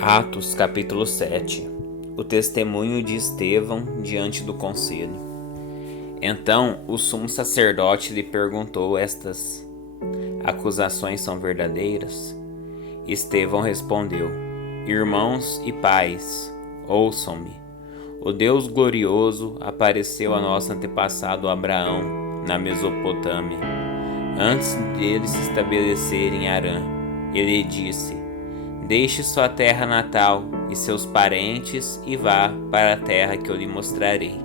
Atos capítulo 7. O testemunho de Estevão diante do conselho. Então o sumo sacerdote lhe perguntou: estas acusações são verdadeiras? Estevão respondeu: irmãos e pais, ouçam-me. O Deus glorioso apareceu a nosso antepassado Abraão na Mesopotâmia, antes dele se estabelecer em Harã. Ele disse: deixe sua terra natal e seus parentes e vá para a terra que eu lhe mostrarei.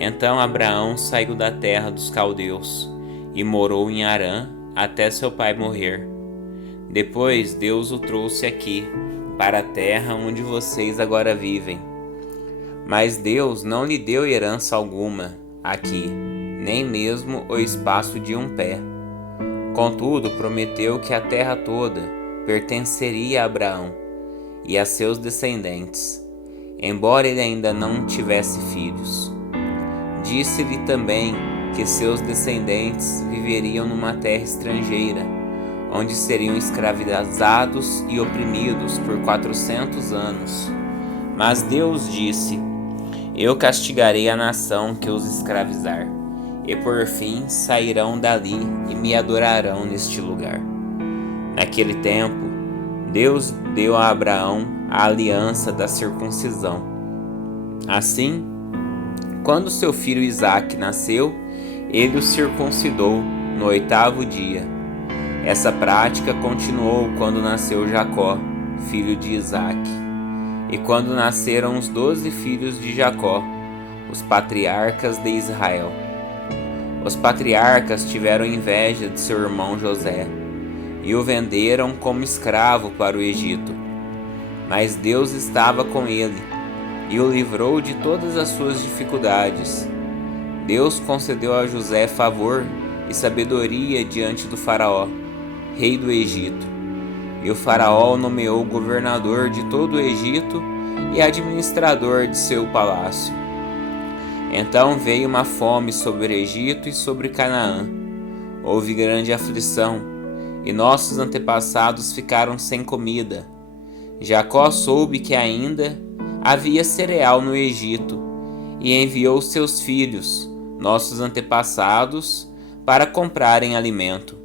Então Abraão saiu da terra dos caldeus e morou em Harã até seu pai morrer. Depois Deus o trouxe aqui, para a terra onde vocês agora vivem. Mas Deus não lhe deu herança alguma aqui, nem mesmo o espaço de um pé. Contudo, prometeu que a terra toda pertenceria a Abraão e a seus descendentes, embora ele ainda não tivesse filhos. Disse-lhe também que seus descendentes viveriam numa terra estrangeira, onde seriam escravizados e oprimidos por 400 anos. Mas Deus disse: eu castigarei a nação que os escravizar, e por fim sairão dali e me adorarão neste lugar. Naquele tempo, Deus deu a Abraão a aliança da circuncisão. Assim, quando seu filho Isaque nasceu, ele o circuncidou no 8º dia. Essa prática continuou quando nasceu Jacó, filho de Isaque, e quando nasceram os 12 filhos de Jacó, os patriarcas de Israel. Os patriarcas tiveram inveja de seu irmão José e o venderam como escravo para o Egito. Mas Deus estava com ele e o livrou de todas as suas dificuldades. Deus concedeu a José favor e sabedoria diante do faraó, rei do Egito. E o faraó o nomeou governador de todo o Egito e administrador de seu palácio. Então veio uma fome sobre o Egito e sobre Canaã. Houve grande aflição, e nossos antepassados ficaram sem comida. Jacó soube que ainda havia cereal no Egito, e enviou seus filhos, nossos antepassados, para comprarem alimento.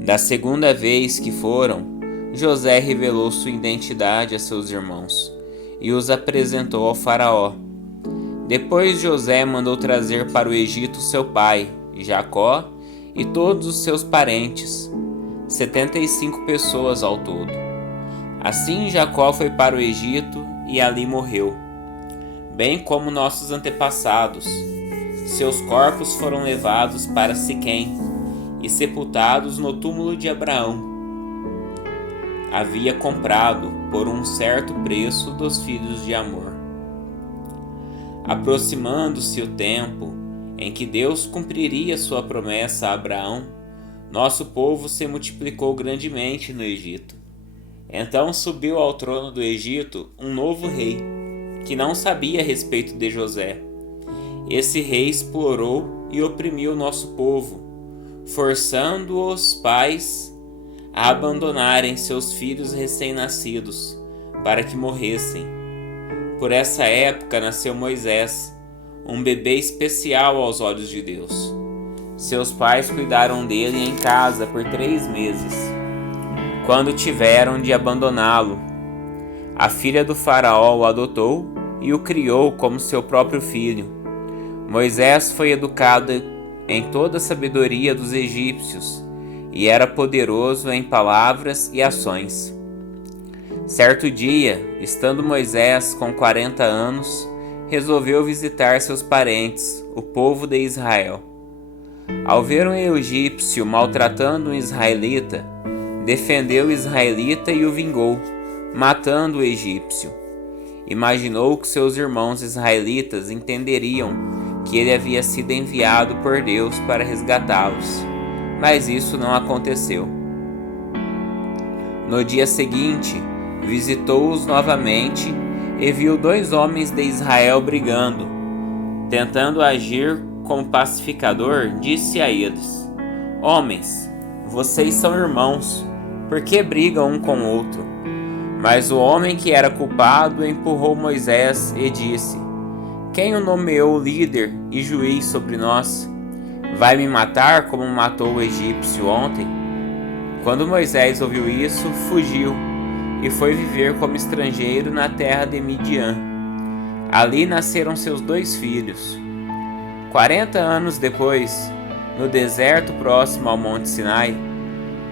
Da segunda vez que foram, José revelou sua identidade a seus irmãos, e os apresentou ao faraó. Depois José mandou trazer para o Egito seu pai, Jacó, e todos os seus parentes, 75 pessoas ao todo. Assim Jacó foi para o Egito e ali morreu, bem como nossos antepassados. Seus corpos foram levados para Siquém e sepultados no túmulo de Abraão. Havia comprado por um certo preço dos filhos de Amor. Aproximando-se o tempo em que Deus cumpriria sua promessa a Abraão, nosso povo se multiplicou grandemente no Egito. Então subiu ao trono do Egito um novo rei, que não sabia a respeito de José. Esse rei explorou e oprimiu nosso povo, forçando os pais a abandonarem seus filhos recém-nascidos, para que morressem. Por essa época nasceu Moisés, um bebê especial aos olhos de Deus. Seus pais cuidaram dele em casa por 3 meses. Quando tiveram de abandoná-lo, a filha do faraó o adotou e o criou como seu próprio filho. Moisés foi educado em toda a sabedoria dos egípcios e era poderoso em palavras e ações. Certo dia, estando Moisés com 40 anos, resolveu visitar seus parentes, o povo de Israel. Ao ver um egípcio maltratando um israelita, defendeu o israelita e o vingou, matando o egípcio. Imaginou que seus irmãos israelitas entenderiam que ele havia sido enviado por Deus para resgatá-los, mas isso não aconteceu. No dia seguinte, visitou-os novamente e viu 2 homens de Israel brigando. Tentando agir como pacificador, disse a eles: homens, vocês são irmãos, por que brigam um com o outro? Mas o homem que era culpado empurrou Moisés e disse: Quem o nomeou líder e juiz sobre nós? Vai me matar como matou o egípcio ontem? Quando Moisés ouviu isso, fugiu e foi viver como estrangeiro na terra de Midian. Ali nasceram seus 2 filhos. 40 anos depois, no deserto próximo ao Monte Sinai,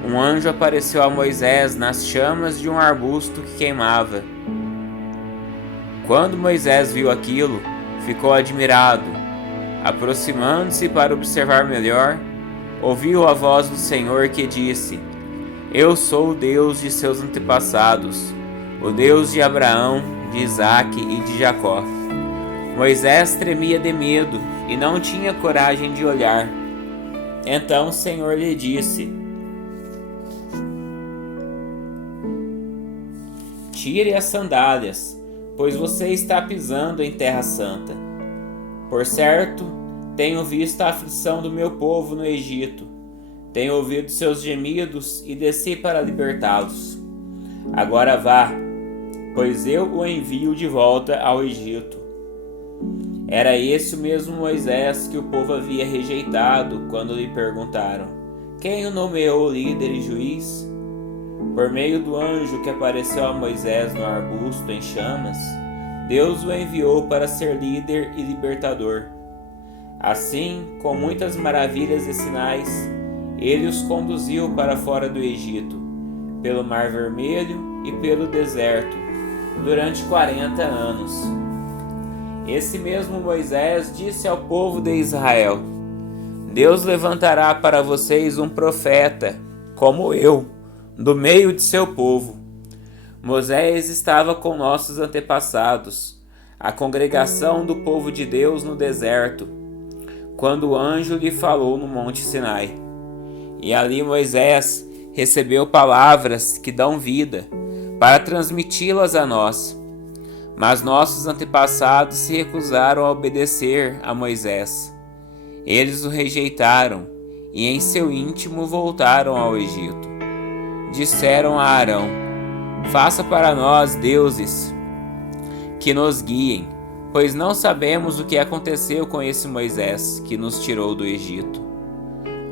um anjo apareceu a Moisés nas chamas de um arbusto que queimava. Quando Moisés viu aquilo, ficou admirado. Aproximando-se para observar melhor, ouviu a voz do Senhor que disse: Eu sou o Deus de seus antepassados, o Deus de Abraão, de Isaque e de Jacó. Moisés tremia de medo e não tinha coragem de olhar. Então o Senhor lhe disse: Tire as sandálias, pois você está pisando em terra santa. Por certo, tenho visto a aflição do meu povo no Egito. Tenho ouvido seus gemidos e desci para libertá-los. Agora vá, pois eu o envio de volta ao Egito. Era esse o mesmo Moisés que o povo havia rejeitado quando lhe perguntaram: Quem o nomeou líder e juiz? Por meio do anjo que apareceu a Moisés no arbusto em chamas, Deus o enviou para ser líder e libertador. Assim, com muitas maravilhas e sinais, ele os conduziu para fora do Egito, pelo Mar Vermelho e pelo deserto, durante 40 anos. Esse mesmo Moisés disse ao povo de Israel: Deus levantará para vocês um profeta, como eu, do meio de seu povo. Moisés estava com nossos antepassados, a congregação do povo de Deus no deserto, quando o anjo lhe falou no Monte Sinai. E ali Moisés recebeu palavras que dão vida, para transmiti-las a nós. Mas nossos antepassados se recusaram a obedecer a Moisés. Eles o rejeitaram e em seu íntimo voltaram ao Egito. Disseram a Arão: Faça para nós deuses que nos guiem, pois não sabemos o que aconteceu com esse Moisés que nos tirou do Egito.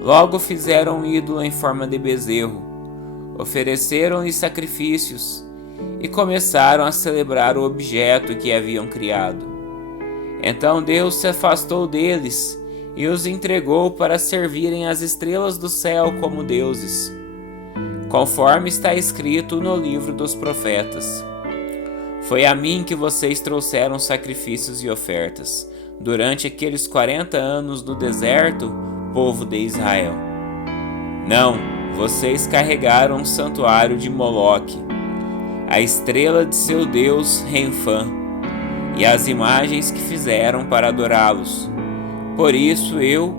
Logo fizeram um ídolo em forma de bezerro, ofereceram-lhe sacrifícios e começaram a celebrar o objeto que haviam criado. Então Deus se afastou deles e os entregou para servirem as estrelas do céu como deuses, conforme está escrito no livro dos profetas. Foi a mim que vocês trouxeram sacrifícios e ofertas, durante aqueles 40 anos do deserto, povo de Israel. Não, vocês carregaram um santuário de Moloque, a estrela de seu deus Renfã, e as imagens que fizeram para adorá-los. Por isso eu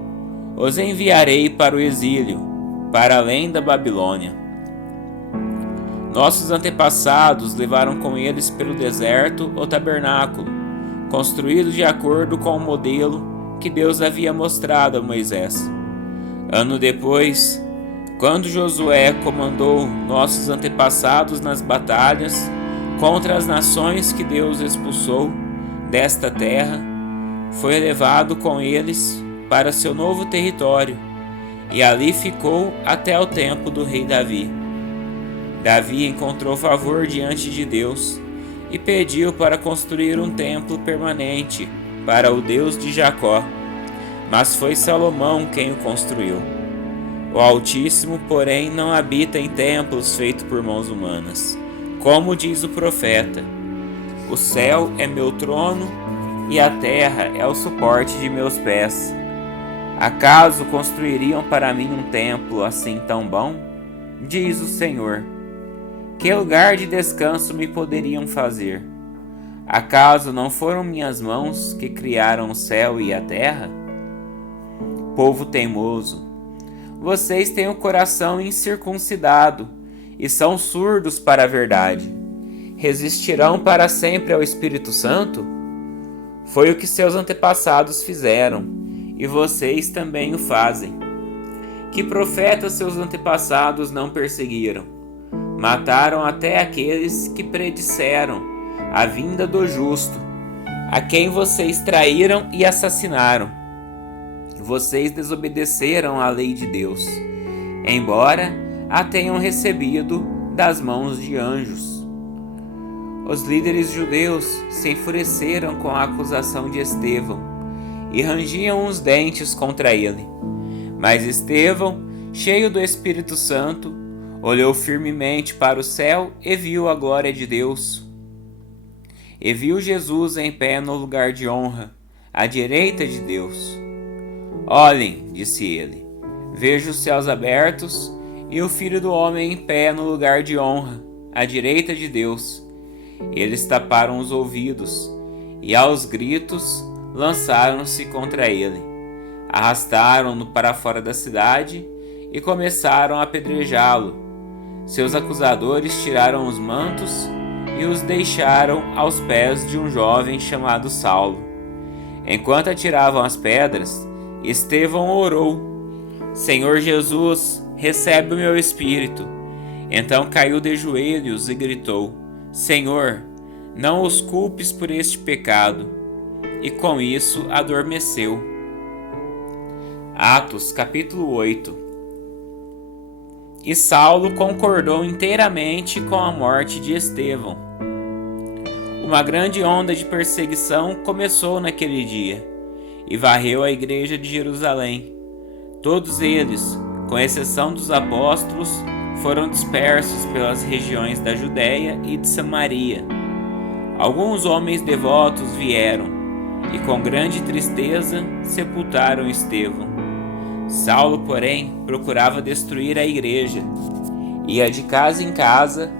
os enviarei para o exílio, para além da Babilônia. Nossos antepassados levaram com eles pelo deserto o tabernáculo, construído de acordo com o modelo que Deus havia mostrado a Moisés. Ano depois, quando Josué comandou nossos antepassados nas batalhas contra as nações que Deus expulsou desta terra, foi levado com eles para seu novo território e ali ficou até o tempo do rei Davi. Davi encontrou favor diante de Deus e pediu para construir um templo permanente para o Deus de Jacó, mas foi Salomão quem o construiu. O Altíssimo, porém, não habita em templos feitos por mãos humanas, como diz o profeta: O céu é meu trono e a terra é o suporte de meus pés. Acaso construiriam para mim um templo assim tão bom? Diz o Senhor. Que lugar de descanso me poderiam fazer? Acaso não foram minhas mãos que criaram o céu e a terra? Povo teimoso, vocês têm o coração incircuncidado e são surdos para a verdade. Resistirão para sempre ao Espírito Santo? Foi o que seus antepassados fizeram, e vocês também o fazem. Que profetas seus antepassados não perseguiram? Mataram até aqueles que predisseram a vinda do justo, a quem vocês traíram e assassinaram. Vocês desobedeceram à lei de Deus, embora a tenham recebido das mãos de anjos. Os líderes judeus se enfureceram com a acusação de Estevão e rangiam os dentes contra ele. Mas Estevão, cheio do Espírito Santo, olhou firmemente para o céu e viu a glória de Deus. E viu Jesus em pé no lugar de honra, à direita de Deus. Olhem, disse ele, vejo os céus abertos e o Filho do Homem em pé no lugar de honra, à direita de Deus. Eles taparam os ouvidos e, aos gritos, lançaram-se contra ele. Arrastaram-no para fora da cidade e começaram a apedrejá-lo. Seus acusadores tiraram os mantos e os deixaram aos pés de um jovem chamado Saulo. Enquanto atiravam as pedras, Estevão orou: Senhor Jesus, recebe o meu espírito. Então caiu de joelhos e gritou: Senhor, não os culpes por este pecado. E com isso adormeceu. Atos capítulo 8. E Saulo concordou inteiramente com a morte de Estevão. Uma grande onda de perseguição começou naquele dia e varreu a igreja de Jerusalém. Todos eles, com exceção dos apóstolos, foram dispersos pelas regiões da Judéia e de Samaria. Alguns homens devotos vieram e, com grande tristeza, sepultaram Estevão. Saulo, porém, procurava destruir a igreja. Ia de casa em casa,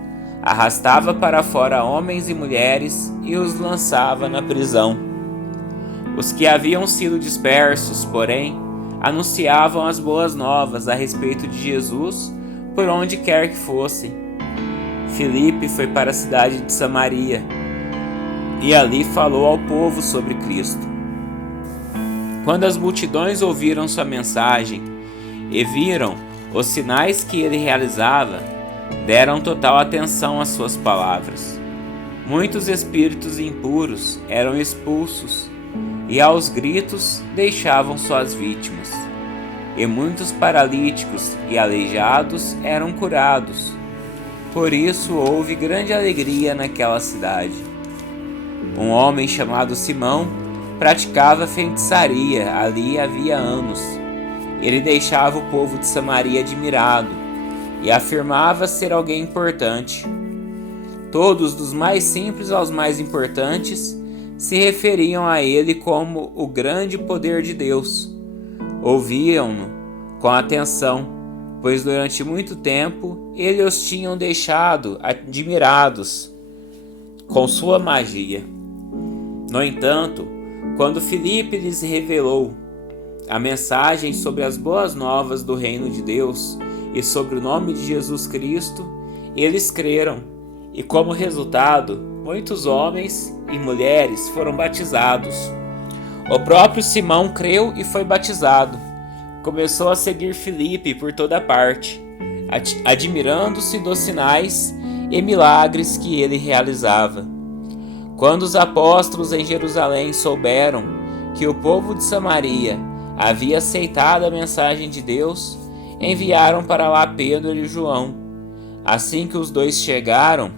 arrastava para fora homens e mulheres e os lançava na prisão. Os que haviam sido dispersos, porém, anunciavam as boas novas a respeito de Jesus por onde quer que fossem. Filipe foi para a cidade de Samaria e ali falou ao povo sobre Cristo. Quando as multidões ouviram sua mensagem e viram os sinais que ele realizava, deram total atenção às suas palavras. Muitos espíritos impuros eram expulsos e aos gritos deixavam suas vítimas. E muitos paralíticos e aleijados eram curados. Por isso houve grande alegria naquela cidade. Um homem chamado Simão praticava feitiçaria ali havia anos. Ele deixava o povo de Samaria admirado e afirmava ser alguém importante. Todos, dos mais simples aos mais importantes, se referiam a ele como o grande poder de Deus. Ouviam-no com atenção, pois durante muito tempo ele os tinha deixado admirados com sua magia. No entanto, quando Filipe lhes revelou a mensagem sobre as boas novas do reino de Deus e sobre o nome de Jesus Cristo, eles creram, e como resultado, muitos homens e mulheres foram batizados. O próprio Simão creu e foi batizado. Começou a seguir Filipe por toda parte, admirando-se dos sinais e milagres que ele realizava. Quando os apóstolos em Jerusalém souberam que o povo de Samaria havia aceitado a mensagem de Deus, enviaram para lá Pedro e João. Assim que os dois chegaram,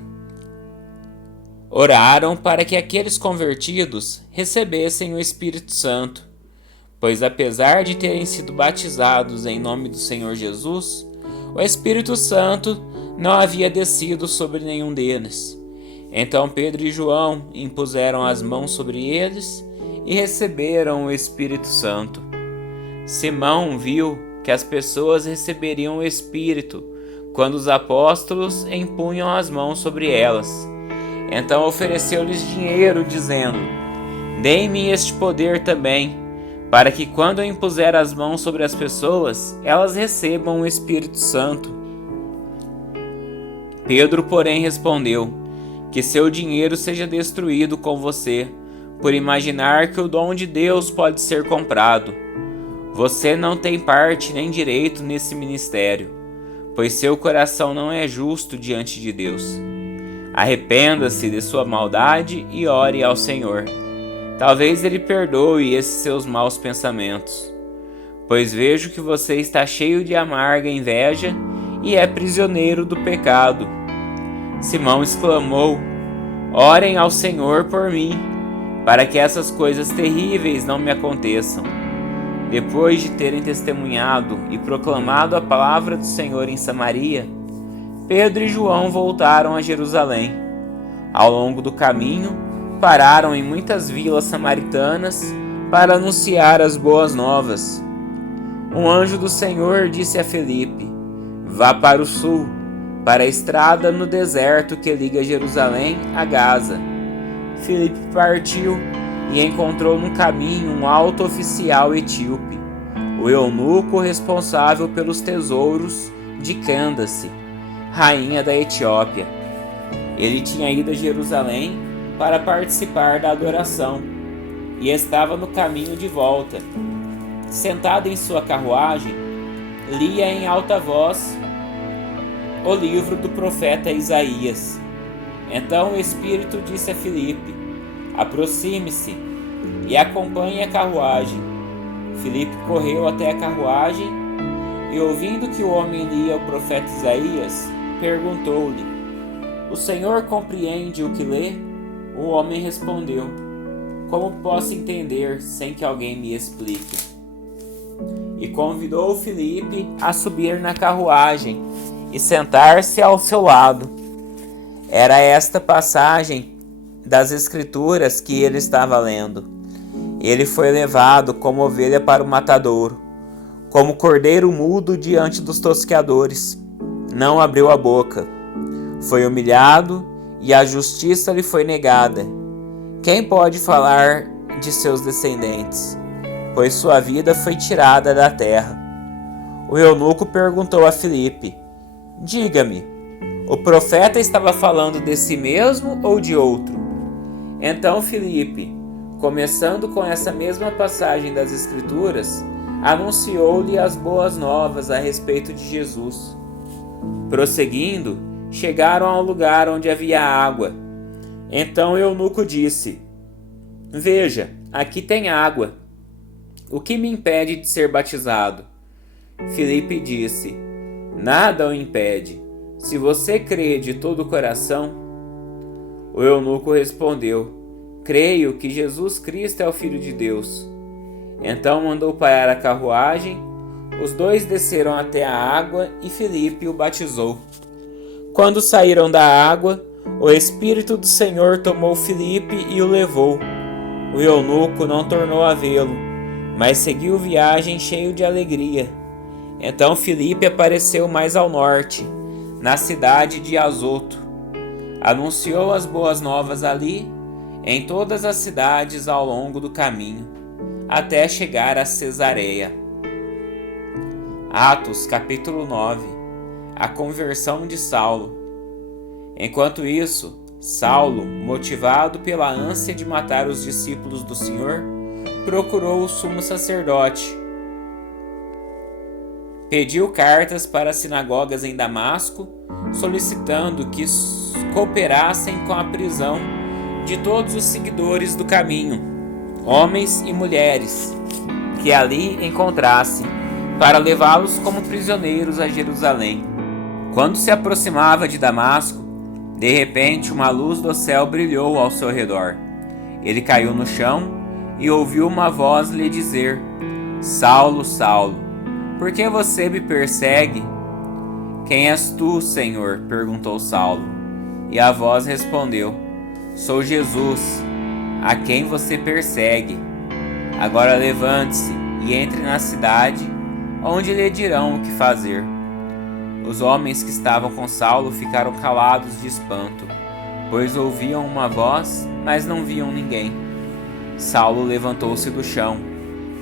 oraram para que aqueles convertidos recebessem o Espírito Santo, pois apesar de terem sido batizados em nome do Senhor Jesus, o Espírito Santo não havia descido sobre nenhum deles. Então Pedro e João impuseram as mãos sobre eles e receberam o Espírito Santo. Simão viu que as pessoas receberiam o Espírito quando os apóstolos impunham as mãos sobre elas. Então ofereceu-lhes dinheiro, dizendo: Deem-me este poder também, para que quando eu impuser as mãos sobre as pessoas, elas recebam o Espírito Santo. Pedro, porém, respondeu: Que seu dinheiro seja destruído com você, por imaginar que o dom de Deus pode ser comprado. Você não tem parte nem direito nesse ministério, pois seu coração não é justo diante de Deus. Arrependa-se de sua maldade e ore ao Senhor. Talvez Ele perdoe esses seus maus pensamentos, pois vejo que você está cheio de amarga inveja e é prisioneiro do pecado. Simão exclamou: Orem ao Senhor por mim, para que essas coisas terríveis não me aconteçam. Depois de terem testemunhado e proclamado a palavra do Senhor em Samaria, Pedro e João voltaram a Jerusalém. Ao longo do caminho, pararam em muitas vilas samaritanas para anunciar as boas novas. Um anjo do Senhor disse a Filipe: Vá para o sul, para a estrada no deserto que liga Jerusalém a Gaza. Filipe partiu e encontrou no caminho um alto oficial etíope, o eunuco responsável pelos tesouros de Cândace, rainha da Etiópia. Ele tinha ido a Jerusalém para participar da adoração e estava no caminho de volta. Sentado em sua carruagem, lia em alta voz o livro do profeta Isaías. Então o Espírito disse a Filipe: Aproxime-se e acompanhe a carruagem. Filipe correu até a carruagem e, ouvindo que o homem lia o profeta Isaías, perguntou-lhe: O Senhor compreende o que lê? O homem respondeu: Como posso entender sem que alguém me explique? E convidou Filipe a subir na carruagem e sentar-se ao seu lado. Era esta passagem das Escrituras que ele estava lendo. Ele foi levado como ovelha para o matadouro, como cordeiro mudo diante dos tosqueadores. Não abriu a boca. Foi humilhado e a justiça lhe foi negada. Quem pode falar de seus descendentes? Pois sua vida foi tirada da terra. O eunuco perguntou a Filipe: Diga-me, o profeta estava falando de si mesmo ou de outro? Então Filipe, começando com essa mesma passagem das Escrituras, anunciou-lhe as boas novas a respeito de Jesus. Prosseguindo, chegaram ao lugar onde havia água. Então o eunuco disse: Veja, aqui tem água. O que me impede de ser batizado? Filipe disse: Nada o impede, se você crê de todo o coração. O eunuco respondeu: Creio que Jesus Cristo é o Filho de Deus. Então mandou parar a carruagem, os dois desceram até a água e Filipe o batizou. Quando saíram da água, o Espírito do Senhor tomou Filipe e o levou. O eunuco não tornou a vê-lo, mas seguiu viagem cheio de alegria. Então Filipe apareceu mais ao norte, na cidade de Azoto. Anunciou as boas novas ali, em todas as cidades ao longo do caminho, até chegar a Cesareia. Atos capítulo 9. A conversão de Saulo. Enquanto isso, Saulo, motivado pela ânsia de matar os discípulos do Senhor, procurou o sumo sacerdote. Pediu cartas para as sinagogas em Damasco, solicitando que cooperassem com a prisão de todos os seguidores do caminho, homens e mulheres, que ali encontrasse, para levá-los como prisioneiros a Jerusalém. Quando se aproximava de Damasco, de repente uma luz do céu brilhou ao seu redor. Ele caiu no chão e ouviu uma voz lhe dizer: Saulo, Saulo, por que você me persegue? Quem és tu, Senhor? Perguntou Saulo. E a voz respondeu: Sou Jesus, a quem você persegue. Agora levante-se e entre na cidade, onde lhe dirão o que fazer. Os homens que estavam com Saulo ficaram calados de espanto, pois ouviam uma voz, mas não viam ninguém. Saulo levantou-se do chão,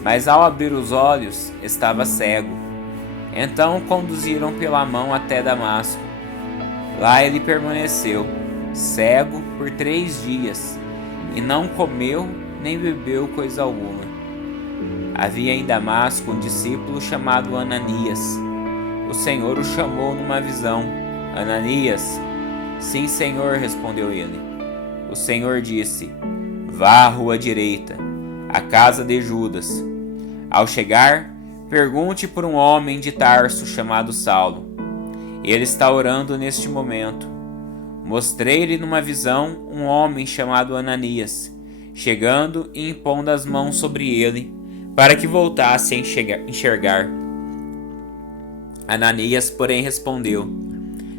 mas ao abrir os olhos estava cego. Então o conduziram pela mão até Damasco. Lá ele permaneceu, cego, por 3 dias, e não comeu nem bebeu coisa alguma. Havia em Damasco um discípulo chamado Ananias. o Senhor o chamou numa visão. Ananias. Sim, Senhor, respondeu ele. O Senhor disse: vá à rua direita, à casa de Judas. Ao chegar, pergunte por um homem de Tarso chamado Saulo. Ele está orando neste momento. Mostrei-lhe numa visão um homem chamado Ananias, chegando e impondo as mãos sobre ele, para que voltasse a enxergar. Ananias, porém, respondeu: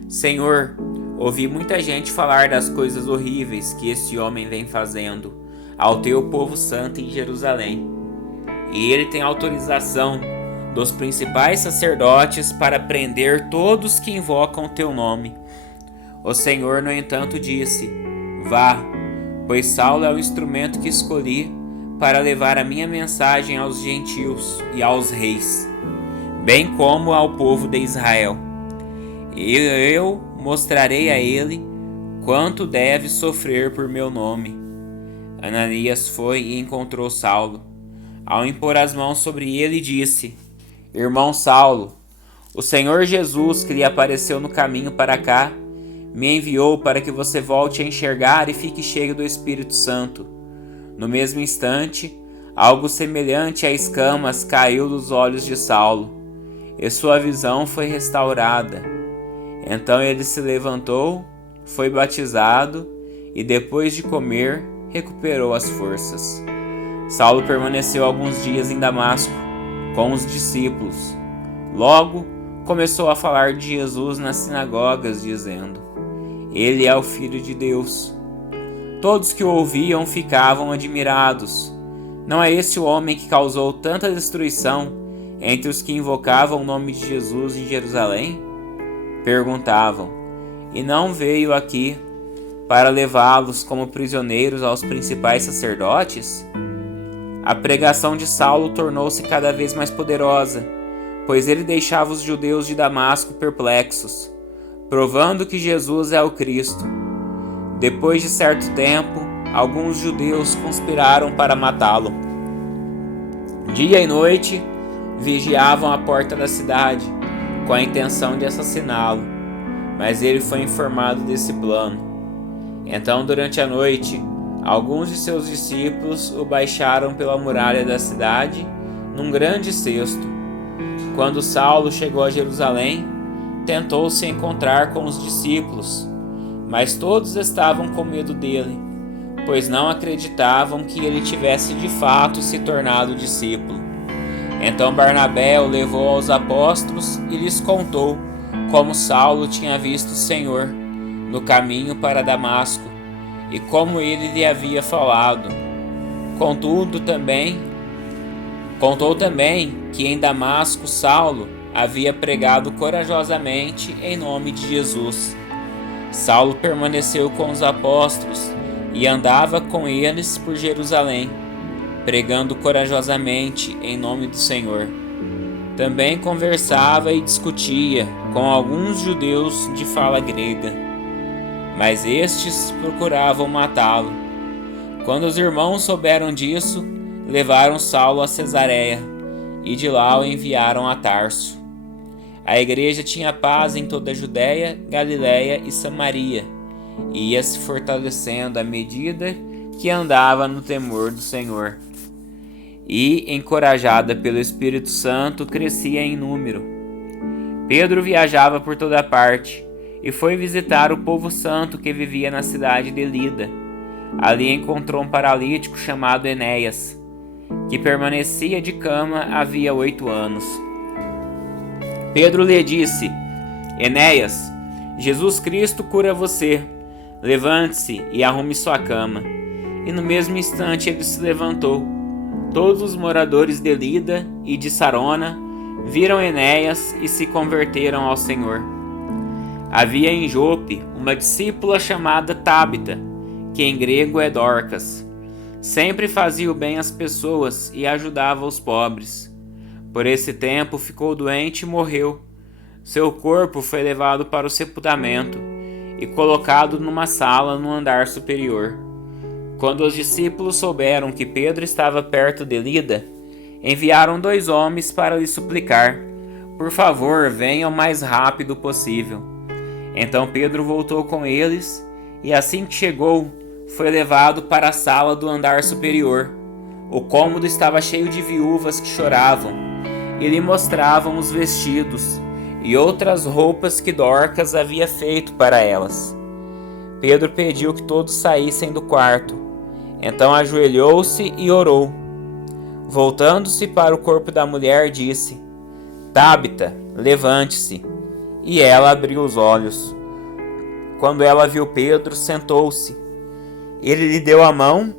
Senhor, ouvi muita gente falar das coisas horríveis que esse homem vem fazendo ao teu povo santo em Jerusalém. E ele tem autorização dos principais sacerdotes para prender todos que invocam o teu nome. O Senhor, no entanto, disse: vá, pois Saulo é o instrumento que escolhi para levar a minha mensagem aos gentios e aos reis, bem como ao povo de Israel. E eu mostrarei a ele quanto deve sofrer por meu nome. Ananias foi e encontrou Saulo. Ao impor as mãos sobre ele, disse: Irmão Saulo, o Senhor Jesus, que lhe apareceu no caminho para cá, me enviou para que você volte a enxergar e fique cheio do Espírito Santo. No mesmo instante, algo semelhante a escamas caiu dos olhos de Saulo, e sua visão foi restaurada. Então ele se levantou, foi batizado e, depois de comer, recuperou as forças. Saulo permaneceu alguns dias em Damasco com os discípulos. Logo, começou a falar de Jesus nas sinagogas, dizendo: Ele é o Filho de Deus. Todos que o ouviam ficavam admirados. Não é esse o homem que causou tanta destruição entre os que invocavam o nome de Jesus em Jerusalém? Perguntavam: E não veio aqui para levá-los como prisioneiros aos principais sacerdotes? A pregação de Saulo tornou-se cada vez mais poderosa, pois ele deixava os judeus de Damasco perplexos, provando que Jesus é o Cristo. Depois de certo tempo, alguns judeus conspiraram para matá-lo. Dia e noite, vigiavam a porta da cidade, com a intenção de assassiná-lo, mas ele foi informado desse plano. Então, durante a noite, alguns de seus discípulos o baixaram pela muralha da cidade num grande cesto. Quando Saulo chegou a Jerusalém, tentou se encontrar com os discípulos, mas todos estavam com medo dele, pois não acreditavam que ele tivesse de fato se tornado discípulo. Então Barnabé o levou aos apóstolos e lhes contou como Saulo tinha visto o Senhor no caminho para Damasco e como ele lhe havia falado. Contou também que em Damasco Saulo havia pregado corajosamente em nome de Jesus. Saulo permaneceu com os apóstolos e andava com eles por Jerusalém, pregando corajosamente em nome do Senhor. Também conversava e discutia com alguns judeus de fala grega, mas estes procuravam matá-lo. Quando os irmãos souberam disso, levaram Saulo a Cesareia e de lá o enviaram a Tarso. A igreja tinha paz em toda a Judéia, Galiléia e Samaria, e ia se fortalecendo à medida que andava no temor do Senhor. E, encorajada pelo Espírito Santo, crescia em número. Pedro viajava por toda parte e foi visitar o povo santo que vivia na cidade de Lida. Ali encontrou um paralítico chamado Enéas, que permanecia de cama havia 8 anos. Pedro lhe disse: Enéas, Jesus Cristo cura você. Levante-se e arrume sua cama. E no mesmo instante ele se levantou. Todos os moradores de Lida e de Sarona viram Enéas e se converteram ao Senhor. Havia em Jope uma discípula chamada Tábita, que em grego é Dorcas. Sempre fazia o bem às pessoas e ajudava os pobres. Por esse tempo ficou doente e morreu. Seu corpo foi levado para o sepultamento e colocado numa sala no andar superior. Quando os discípulos souberam que Pedro estava perto de Lida, enviaram 2 homens para lhe suplicar, Por favor, venha o mais rápido possível. Então Pedro voltou com eles e assim que chegou, foi levado para a sala do andar superior. O cômodo estava cheio de viúvas que choravam e lhe mostravam os vestidos e outras roupas que Dorcas havia feito para elas. Pedro pediu que todos saíssem do quarto. Então ajoelhou-se e orou. Voltando-se para o corpo da mulher, disse: Tábita, levante-se. E ela abriu os olhos. Quando ela viu Pedro, sentou-se. Ele lhe deu a mão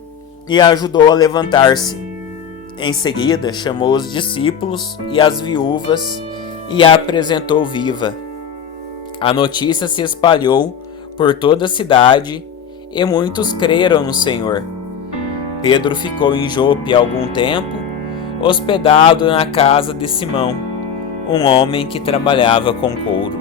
e a ajudou a levantar-se. Em seguida, chamou os discípulos e as viúvas e a apresentou viva. A notícia se espalhou por toda a cidade e muitos creram no Senhor. Pedro ficou em Jope algum tempo, hospedado na casa de Simão, um homem que trabalhava com couro.